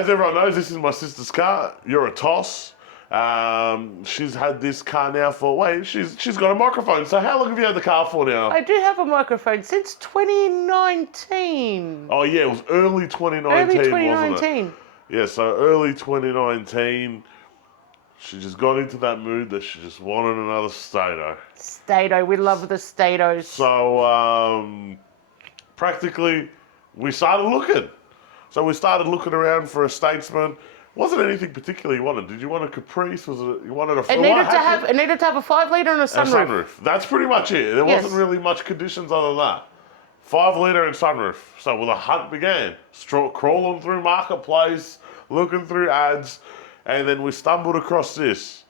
as everyone knows, this is my sister's car. You're a toss. She's had this car now for, she's got a microphone. So how long have you had the car for now? I do have a microphone since 2019. Oh yeah, it was early 2019, Early 2019. wasn't it? Yeah, so early 2019, she just got into that mood that she just wanted another Stato. Stato, we love the Statos. So practically, we started looking. So we started looking around for a Statesman. Wasn't anything particularly you wanted. Did you want a Caprice? Was it you wanted a? It needed to have a 5-litre and a sunroof. That's pretty much it. There wasn't really much conditions other than that. 5-litre and sunroof. So the hunt began. Crawling through Marketplace, looking through ads, and then we stumbled across this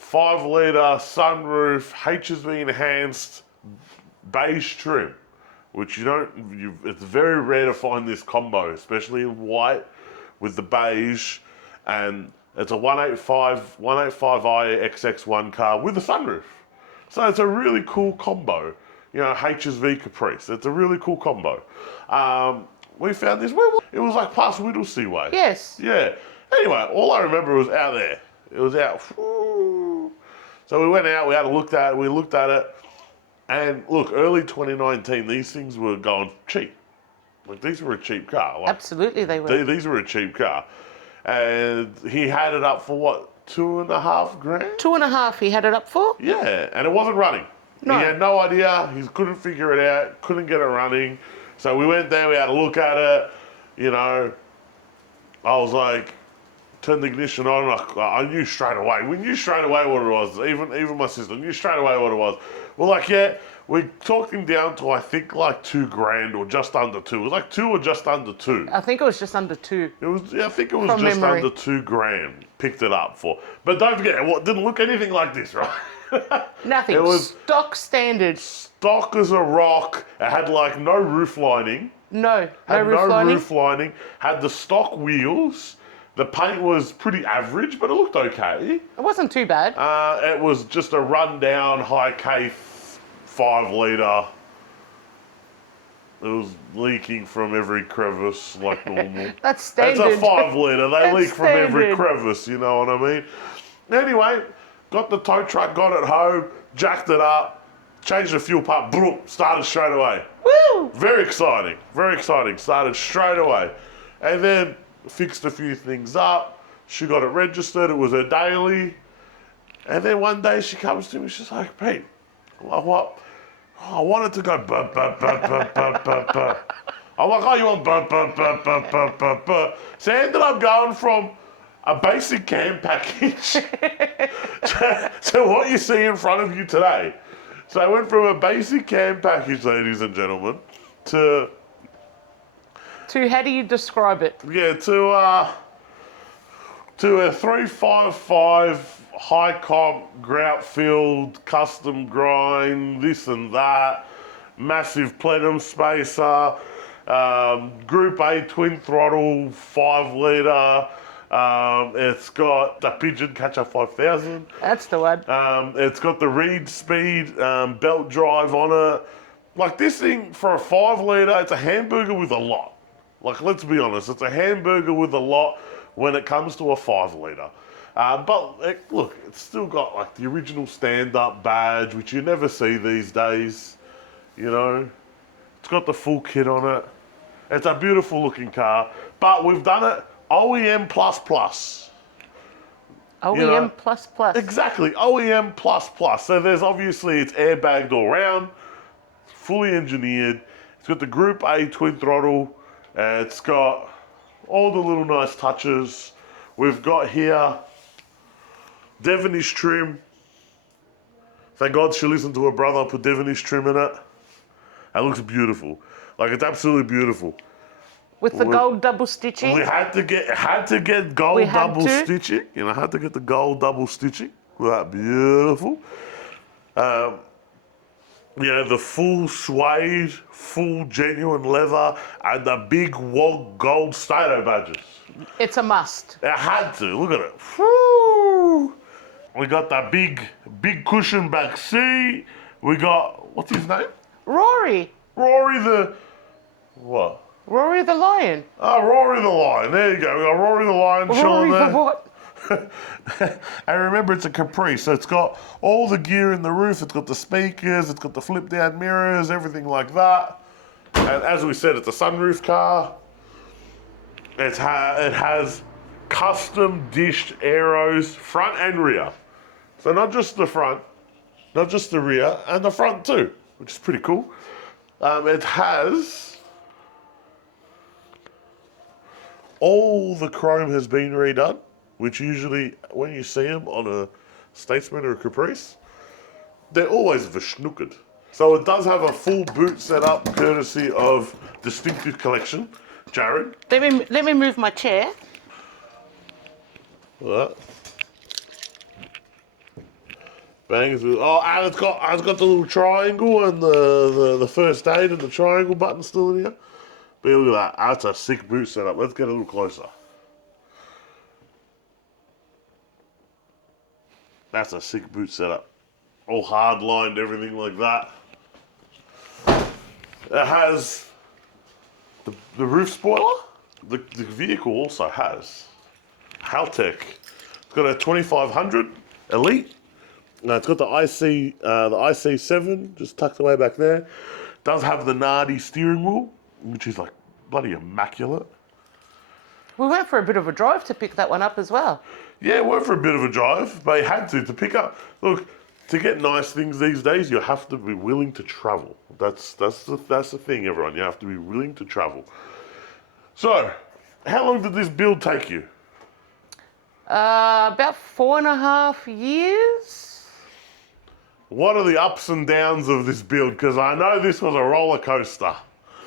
5-litre sunroof, HSV enhanced beige trim, which it's very rare to find this combo, especially in white with the beige, and it's a 185i XX1 car with a sunroof. So it's a really cool combo. You know, HSV Caprice. It's a really cool combo. We found this, it was like past Whittlesea way. Yes. Yeah. Anyway, all I remember was out there. It was out. So we went out, we looked at it, and look, early 2019, these things were going cheap. Like, these were a cheap car. Like, absolutely, they were. These were a cheap car. And he had it up for what, $2.5 grand? 2.5 he had it up for? Yeah, and it wasn't running. No. He had no idea, he couldn't figure it out, couldn't get it running. So we went there, we had a look at it, you know. I was like, turned the ignition on, I knew straight away. We knew straight away what it was. Even my sister knew straight away what it was. We're like, yeah, we talked him down to, I think, like $2 grand or just under 2. It was like 2 or just under 2. I think it was just under 2. I think it was From just memory. under $2 grand. Picked it up for. But don't forget, it didn't look anything like this, right? Nothing. It was stock standard. stock as a rock. It had like no roof lining. No Roof lining. Had the stock wheels. The paint was pretty average, but it looked okay. It wasn't too bad. It was just a rundown high K 5-litre. It was leaking from every crevice like normal. That's standard. It's a 5-litre. They leak from every standard. crevice, you know what I mean? Anyway, got the tow truck, got it home, jacked it up, changed the fuel pump, boom, started straight away. Woo! Very exciting, started straight away. And then fixed a few things up. She got it registered, it was her daily. And then one day she comes to me, she's like, Pete, what? Oh, I wanted to go burp, burp, burp, burp, burp, burp, burp. I'm like, oh, you want burp, burp, burp, burp, burp, burp, burp. So I ended up going from a basic cam package to what you see in front of you today. So I went from a basic cam package, ladies and gentlemen, to how do you describe it? Yeah, to a 355 high comp, grout filled, custom grind, this and that, massive plenum spacer, Group A twin throttle, 5-litre. It's got the Pigeon Catcher 5000. That's the one. It's got the Reed Speed belt drive on it. Like, this thing for a 5-litre, it's a hamburger with a lot. Like, let's be honest, it's a hamburger with a lot when it comes to a 5-litre. But look, it's still got like the original stand-up badge, which you never see these days, you know. It's got the full kit on it. It's a beautiful looking car, but we've done it OEM++. OEM++. You know, exactly, OEM++. So there's obviously, it's airbagged all round, fully engineered. It's got the Group A twin throttle. It's got all the little nice touches. We've got here Devonish trim. Thank God she listened to her brother, put Devonish trim in it. It looks beautiful. Like, it's absolutely beautiful. With the gold double stitching. We had to get gold double stitching. You know, had to get the gold double stitching. Look at that, beautiful. Yeah, the full suede, full genuine leather, and the big gold Stato badges. It's a must. It had to. Look at it. Woo! We got that big cushion back seat. We got, what's his name? Rory the, what? Rory the Lion. Oh, Rory the Lion. There you go. We got Rory the Lion Rory chilling the there. what? And remember, it's a Caprice, so it's got all the gear in the roof. It's got the speakers, it's got the flip-down mirrors, everything like that. And as we said, it's a sunroof car. It has custom dished aeros front and rear. So not just the front, not just the rear, and the front too, which is pretty cool. It has all the chrome has been redone, which usually when you see them on a Statesman or a Caprice, they're always verschnookered. So it does have a full boot setup, courtesy of Distinctive Collection. Jared. Let me move my chair. What? Bangs with, oh, and it's got the little triangle and the first aid and the triangle button still in here. But look at that, that's a sick boot setup. Let's get a little closer. That's a sick boot setup. All hard lined, everything like that. It has the roof spoiler. The vehicle also has Haltech. It's got a 2500 Elite. It's got the IC7 just tucked away back there. It does have the Nardi steering wheel, which is like bloody immaculate. We went for a bit of a drive to pick that one up as well. Yeah, it went for a bit of a drive, but you had to pick up. Look, to get nice things these days, you have to be willing to travel. That's the thing, everyone. You have to be willing to travel. So, how long did this build take you? About 4.5 years. What are the ups and downs of this build? Because I know this was a roller coaster.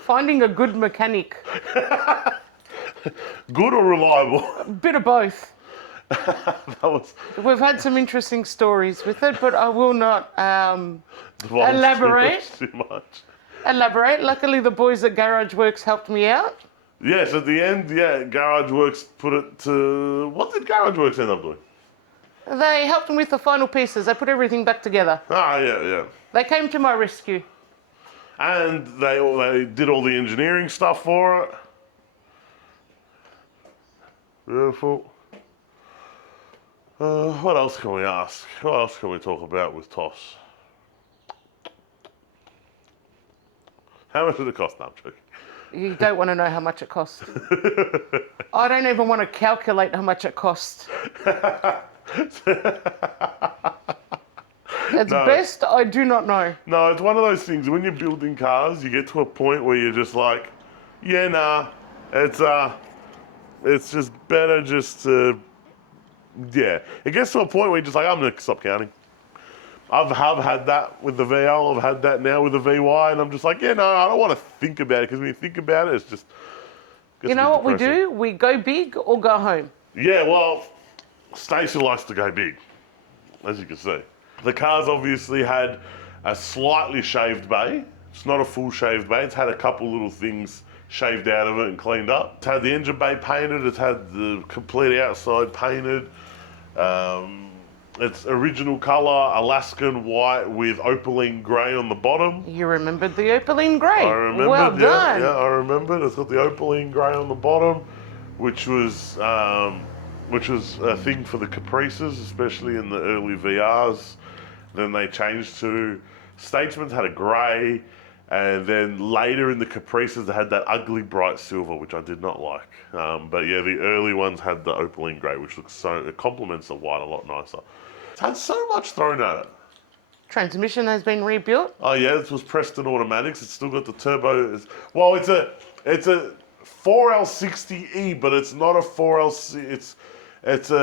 Finding a good mechanic. Good or reliable? A bit of both. That was We've had some interesting stories with it, but I will not divulge elaborate. too much. Elaborate. Luckily, the boys at Garage Works helped me out. Yes, at the end, yeah, Garage Works put it to... What did Garage Works end up doing? They helped me with the final pieces. They put everything back together. Ah, yeah. They came to my rescue. And they did all the engineering stuff for it. Beautiful. What else can we ask? What else can we talk about with Toss? How much did it cost? No, I'm joking. You don't want to know how much it cost. I don't even want to calculate how much it cost. It's best I do not know. No, it's one of those things. When you're building cars, you get to a point where you're just like, yeah, nah, it's just better just to, yeah. It gets to a point where you're just like, I'm gonna stop counting. I've had that with the VL, I've had that now with the VY, and I'm just like, yeah, no, I don't want to think about it, because when you think about it, it's just... You know what we do? We go big or go home. Yeah, well, Stacey likes to go big, as you can see. The car's obviously had a slightly shaved bay. It's not a full shaved bay. It's had a couple little things shaved out of it and cleaned up. It's had the engine bay painted. It's had the complete outside painted. It's original colour, Alaskan white with opaline grey on the bottom. You remembered the opaline grey. I remembered, well done. Yeah, I remembered. It's got the opaline grey on the bottom, which was a thing for the Caprices, especially in the early VRs. Then they changed to Statesman's had a grey, and then later in the Caprices they had that ugly bright silver, which I did not like. But yeah, the early ones had the opaline grey, which looks it complements the white a lot nicer. It's had so much thrown at it. Transmission has been rebuilt. Oh yeah, this was Preston Automatics. It's still got the turbo. Well, it's a 4L60E, but it's not a 4L. It's a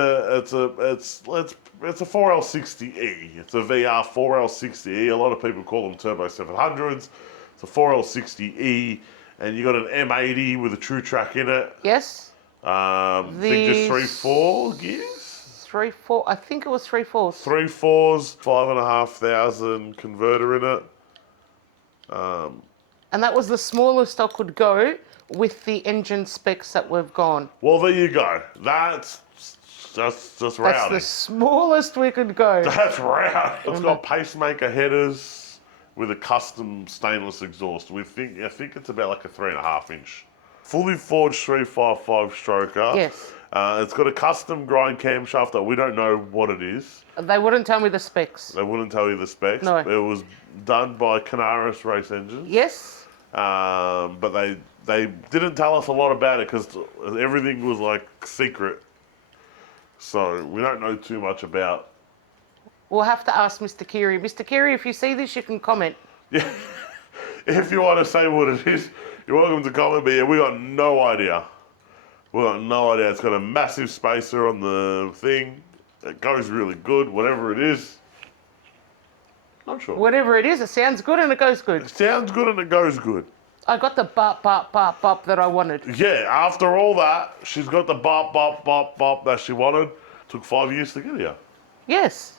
4L60E. It's a VR 4L60E. A lot of people call them Turbo 700s. It's a 4L60E, and you got an M80 with a True Track in it. Yes. I think just 3/4 gears. 3/4. I think it was 3/4. 3/4s, 5,500 converter in it. And that was the smallest I could go with the engine specs that we've gone. Well, there you go. That's just rowdy. That's the smallest we could go. That's rowdy. It's got pacemaker headers with a custom stainless exhaust. I think it's about like a 3.5 inch. fully forged 355 stroker. Yes. It's got a custom grind camshaft that we don't know what it is. They wouldn't tell me the specs. They wouldn't tell you the specs. No. It was done by Canaris Race Engines. Yes. But they didn't tell us a lot about it because everything was like secret. So we don't know too much about. We'll have to ask Mr. Keary. Mr. Keary, if you see this, you can comment. Yeah. If you want to say what it is, you're welcome to comment. But yeah, we got no idea. We got no idea. It's got a massive spacer on the thing. It goes really good, whatever it is. Not sure. Whatever it is, it sounds good and it goes good. It sounds good and it goes good. I got the bop, bop, bop, bop that I wanted. Yeah, after all that, she's got the bop, bop, bop, bop that she wanted. Took 5 years to get here. Yes.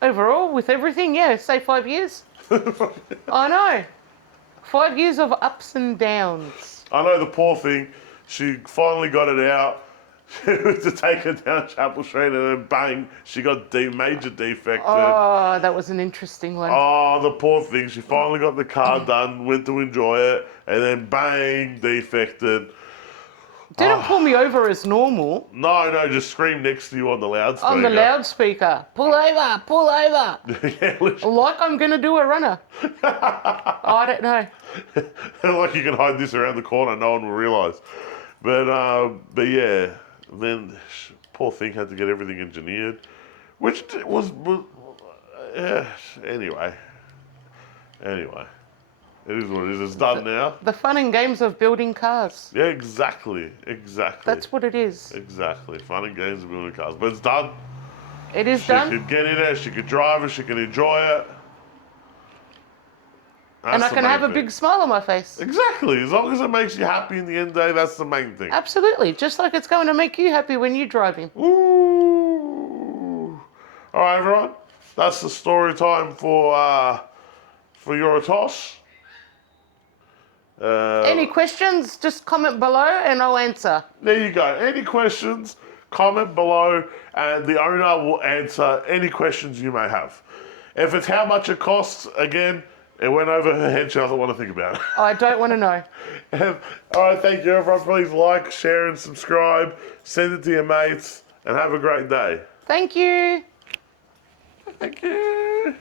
Overall, with everything, yeah, say 5 years. I know. 5 years of ups and downs. I know the poor thing. She finally got it out. She went to take her down Chapel Street and then bang, she got major defected. Oh, that was an interesting one. Oh, the poor thing. She finally got the car done, went to enjoy it, and then bang, defected. Didn't pull me over as normal. No, just scream next to you on the loudspeaker. On the loudspeaker. Pull over, pull over. Yeah, literally. Like I'm going to do a runner. I don't know. Like you can hide this around the corner, no one will realise. But yeah, then poor thing had to get everything engineered, which was anyway. It is what it is. It's done now. The fun and games of building cars. Yeah, exactly. That's what it is. Exactly. Fun and games of building cars. But it's done. It is She done. could get in it, she could drive it, she could enjoy it. And I can have a big smile on my face. Exactly. As long as it makes you happy in the end of the day, that's the main thing. Absolutely. Just like it's going to make you happy when you're driving. Ooh. All right, everyone. That's the story time for your toss. Any questions, just comment below and I'll answer. There you go. Any questions, comment below and the owner will answer any questions you may have. If it's how much it costs, again, it went over her head. She doesn't want to think about it. I don't want to know. All right, thank you, everyone. Please like, share, and subscribe. Send it to your mates, and have a great day. Thank you. Thank you.